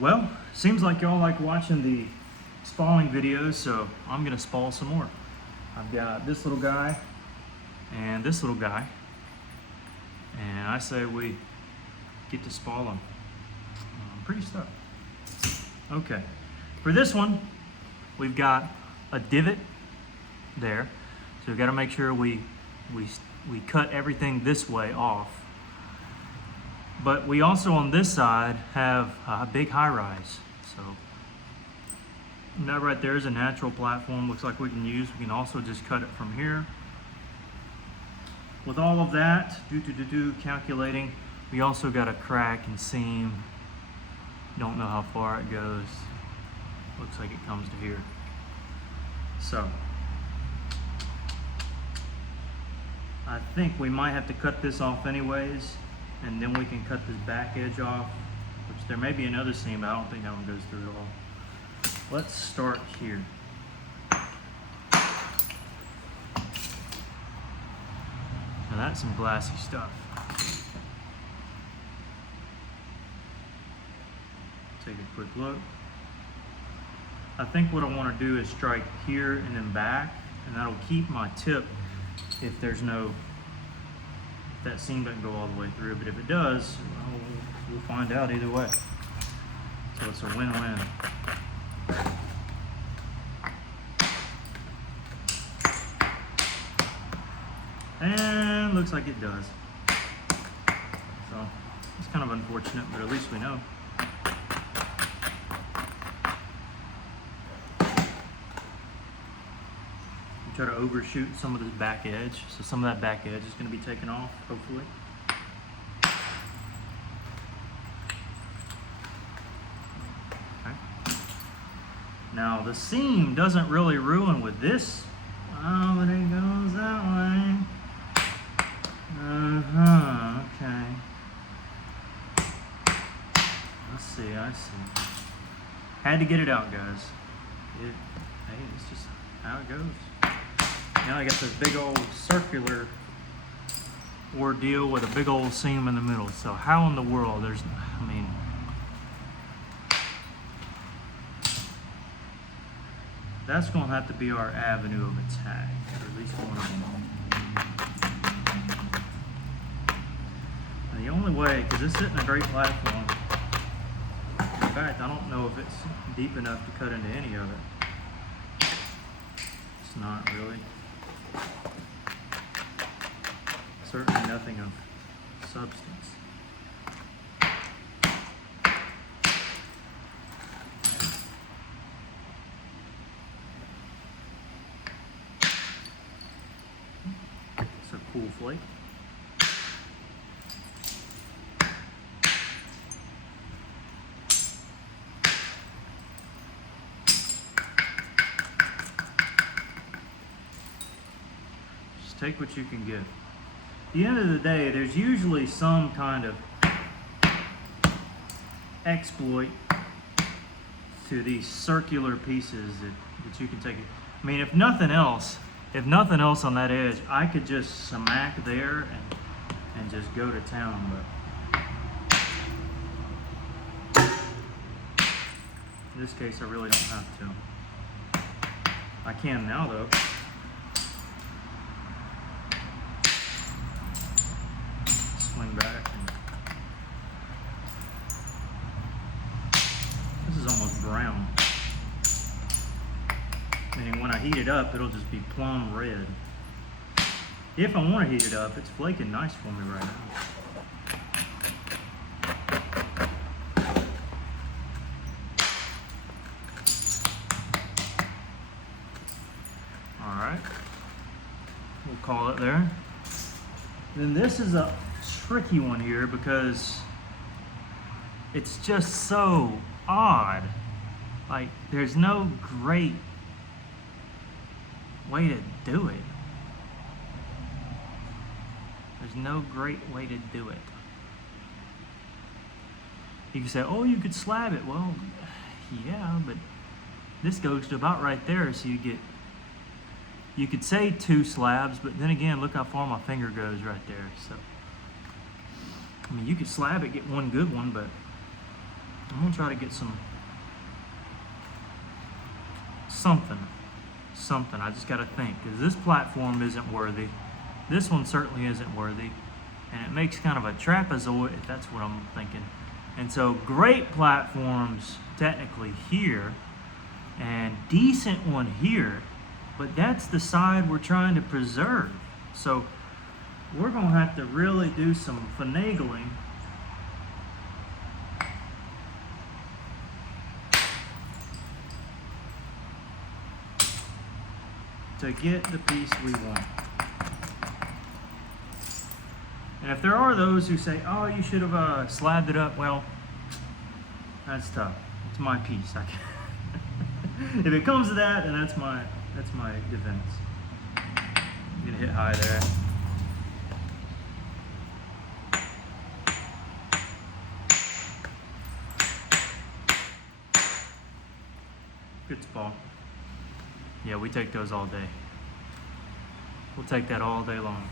Well, seems like y'all like watching the spalling videos, so I'm gonna spall some more. I've got this little guy and this little guy, and I say we get to spall them. Pretty stuff. Okay, for this one, we've got a divot there, so we've got to make sure we cut everything this way off. But we also on this side have a big high rise. So that right there is a natural platform, looks like we can use. We can also just cut it from here. With all of that, calculating, we also got a crack and seam. Don't know how far it goes. Looks like it comes to here. So I think we might have to cut this off anyways, and then we can cut this back edge off, which there may be another seam, but I don't think that one goes through at all. Let's start here. Now that's some glassy stuff. Take a quick look. I think what I want to do is strike here and then back, and that'll keep my tip if there's no, if that seam doesn't go all the way through. But if it does, well, we'll find out either way. So it's a win-win. And looks like it does. So it's kind of unfortunate, but at least we know. Try to overshoot some of this back edge, so some of that back edge is going to be taken off, hopefully. Okay. Now the seam doesn't really ruin with this. Oh, but it goes that way. Okay. Let's see, I see. Had to get it out, guys. Hey, it's just how it goes. Now I got this big old circular ordeal with a big old seam in the middle. So how in the world I mean, that's going to have to be our avenue of attack, or at least one of them. And the only way, because it's sitting a great platform, in fact, I don't know if it's deep enough to cut into any of it. It's not really. Certainly nothing of substance. It's a cool flake. Just take what you can get. At the end of the day, there's usually some kind of exploit to these circular pieces that you can take. I mean, if nothing else on that edge, I could just smack there and just go to town. But in this case, I really don't have to. I can now, though. Swing back, and this is almost brown, meaning when I heat it up it'll just be plum red. If I want to heat it up, it's flaking nice for me right now. Alright, we'll call it there. Then this is a tricky one here because it's just so odd. Like, there's no great way to do it. There's no great way to do it. You can say, oh, you could slab it. Well, yeah, but this goes to about right there, so you could say 2 slabs, but then again, look how far my finger goes right there. So I mean, you could slab it, get one good one, but I'm gonna try to get something. I just gotta think, because this platform isn't worthy. This one certainly isn't worthy. And it makes kind of a trapezoid, if that's what I'm thinking. And so great platforms technically here, and decent one here, but that's the side we're trying to preserve. So we're gonna have to really do some finagling to get the piece we want. And if there are those who say, oh, you should have slabbed it up, well, that's tough. It's my piece. I can if it comes to that, then that's my defense. I'm gonna hit high there. Good spot. Yeah, we take those all day. We'll take that all day long.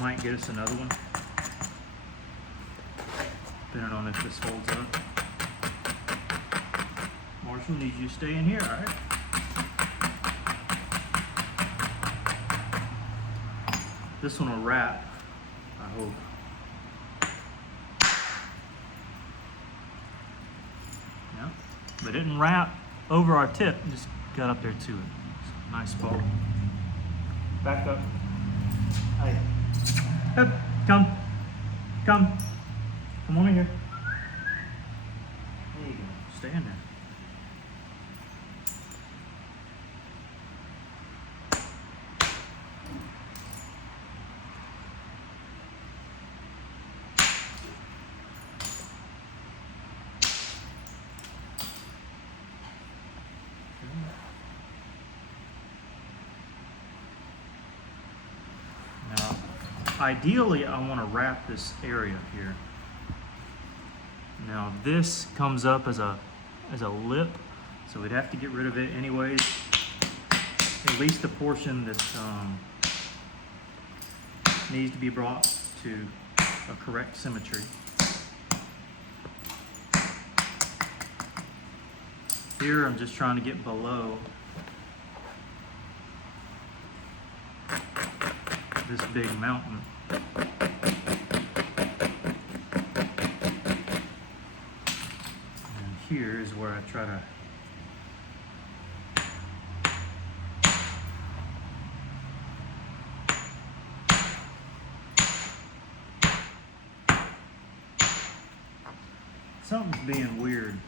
Might get us another one, depending on if this holds up. Marshall needs you to stay in here, all right? This one will wrap, I hope. Yeah, but it didn't wrap over our tip, it just got up there to it. Nice spot. Back up. Hey. Up. Come over here. There you go. Stay in there. Ideally, I want to wrap this area here. Now this comes up as a lip, so we'd have to get rid of it anyways. At least the portion that needs to be brought to a correct symmetry. Here I'm just trying to get below this big mountain. And here is where I try to something's being weird.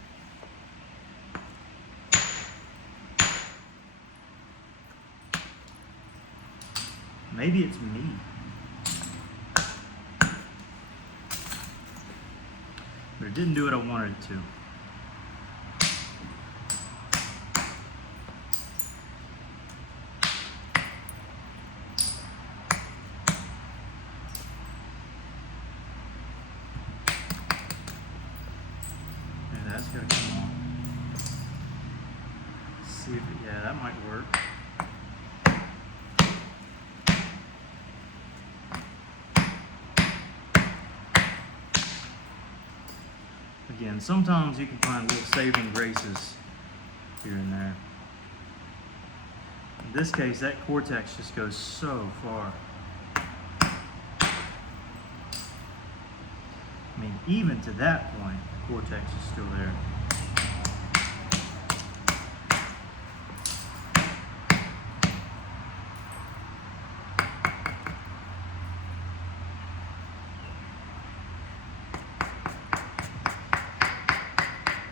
Maybe it's me. But it didn't do what I wanted it to. And that's gotta come on. See if it, yeah, that might work. Again, sometimes you can find little saving graces here and there. In this case, that cortex just goes so far. I mean, even to that point, the cortex is still there.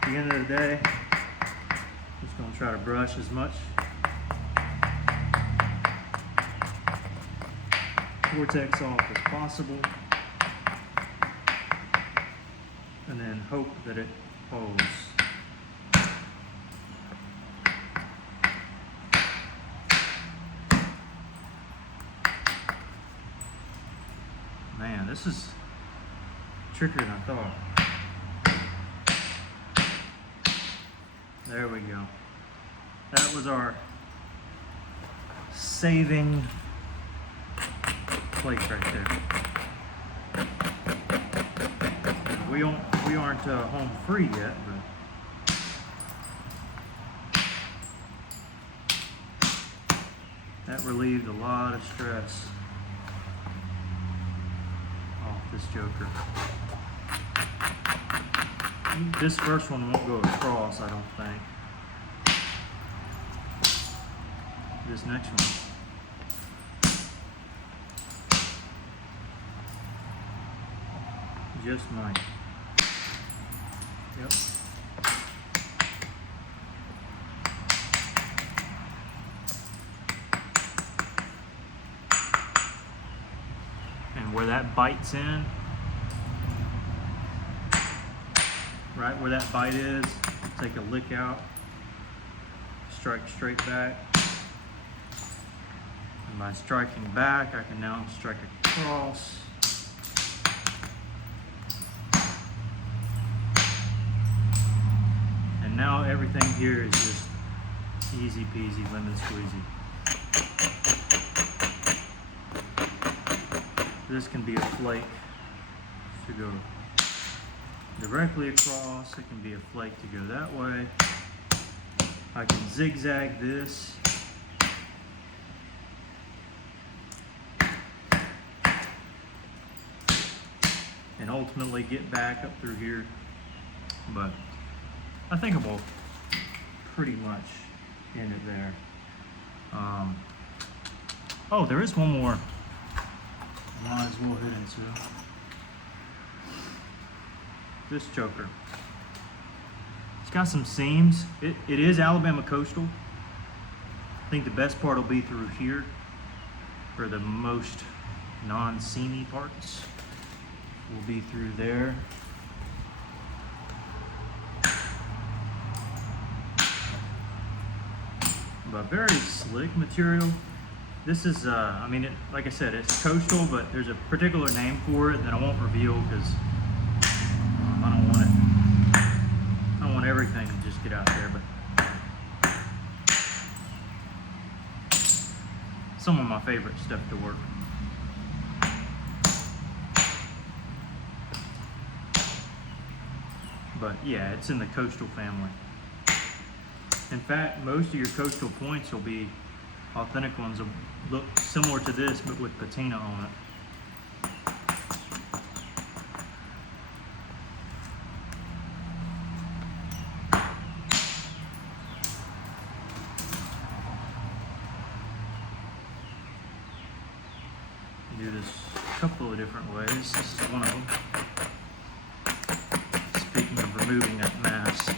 At the end of the day, just going to try to brush as much cortex off as possible, and then hope that it holds. Man, this is trickier than I thought. There we go. That was our saving flake right there. We aren't home free yet, but that relieved a lot of stress off this joker. This first one won't go across, I don't think. This next one. Just might. Yep. And where that bites in, right where that bite is, take a lick out, strike straight back. And by striking back, I can now strike across. And now everything here is just easy peasy, lemon squeezy. This can be a flake to go directly across. It can be a flake to go that way. I can zigzag this. And ultimately get back up through here. But I think I'm all pretty much in it there. Oh, there is one more. Might as well hit into this joker. It's got some seams. It is Alabama coastal. I think the best part will be through here for the most non-seamy parts. Will be through there. But very slick material. This is, I mean, like I said, it's coastal, but there's a particular name for it that I won't reveal because I don't want it. I don't want everything to just get out there, but some of my favorite stuff to work. But yeah, it's in the coastal family. In fact, most of your coastal points will be authentic ones, will look similar to this, but with patina on it. You do this a couple of different ways. This is one of them. Speaking of removing that mass, you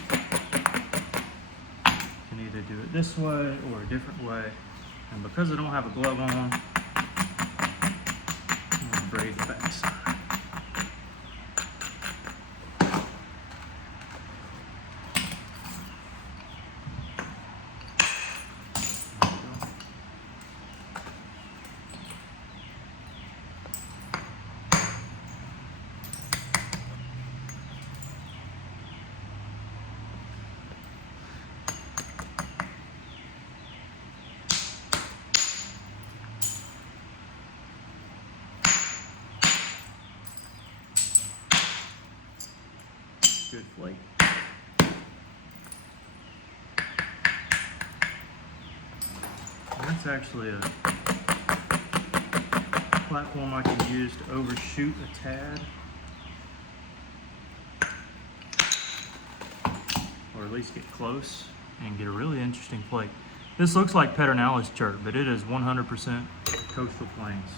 can either do it this way or a different way. And because I don't have a glove on, I'm going to braid the backside. Good flake. That's actually a platform I can use to overshoot a tad. Or at least get close and get a really interesting flake. This looks like Pedernales chert, but it is 100% coastal plains.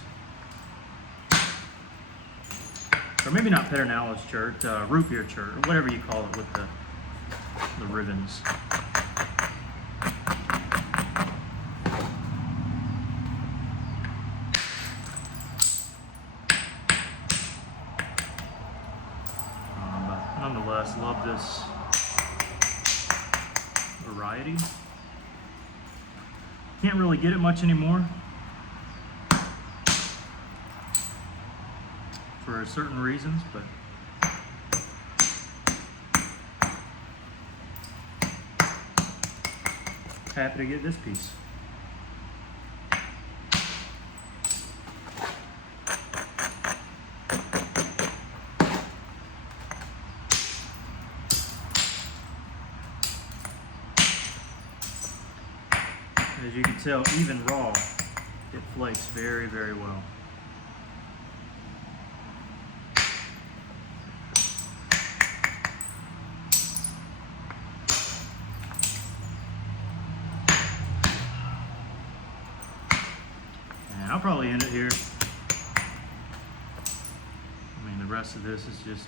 Or maybe not Pedernales chert, root beer chert, or whatever you call it with the ribbons. But nonetheless, love this variety. Can't really get it much anymore. For certain reasons, but happy to get this piece. as you can tell, even raw, it flakes very, very well. And I'll probably end it here. I mean, the rest of this is just,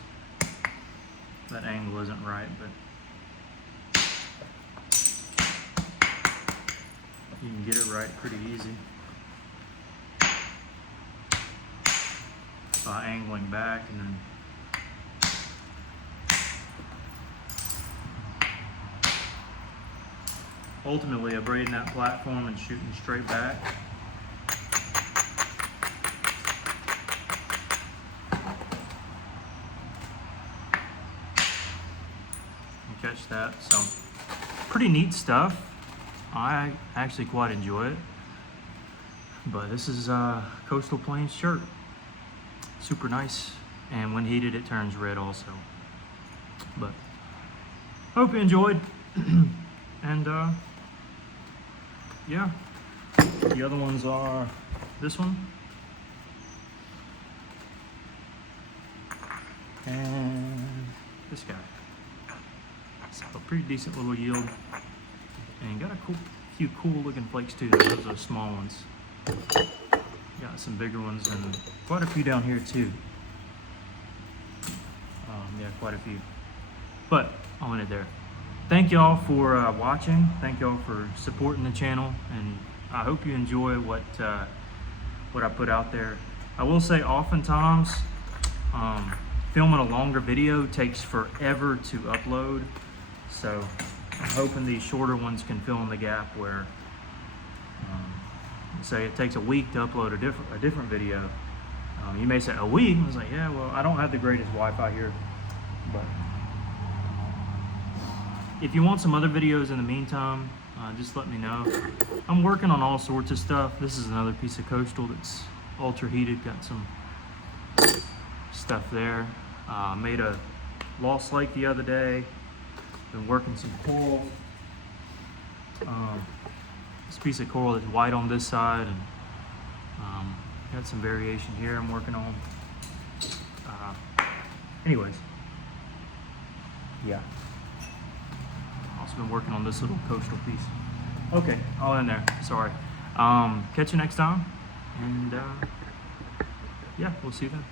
that angle isn't right, but you can get it right pretty easy by angling back and then ultimately abrading that platform and shooting straight back. And catch that. So pretty neat stuff. I actually quite enjoy it. But this is Coastal Plains Chert. Super nice. And when heated it turns red also. But hope you enjoyed. And yeah, the other ones are this one and this guy. So a pretty decent little yield, and got a few cool looking flakes too. Those are small ones. Got some bigger ones and quite a few down here too. Yeah, quite a few. But I'll end it there. Thank y'all for watching. Thank y'all for supporting the channel, and I hope you enjoy what I put out there. I will say, oftentimes filming a longer video takes forever to upload, so I'm hoping these shorter ones can fill in the gap where, say it takes a week to upload a different video. You may say a week. I was like, yeah, well, I don't have the greatest Wi-Fi here, but if you want some other videos in the meantime, just let me know. I'm working on all sorts of stuff. This is another piece of coastal that's ultra heated. Got some stuff there. Made a lost lake the other day. Been working some coral. This piece of coral is white on this side, and got some variation here I'm working on. Anyways, yeah. Also been working on this little coastal piece. Okay, I'll end there. Sorry. Catch you next time, and yeah, we'll see you then.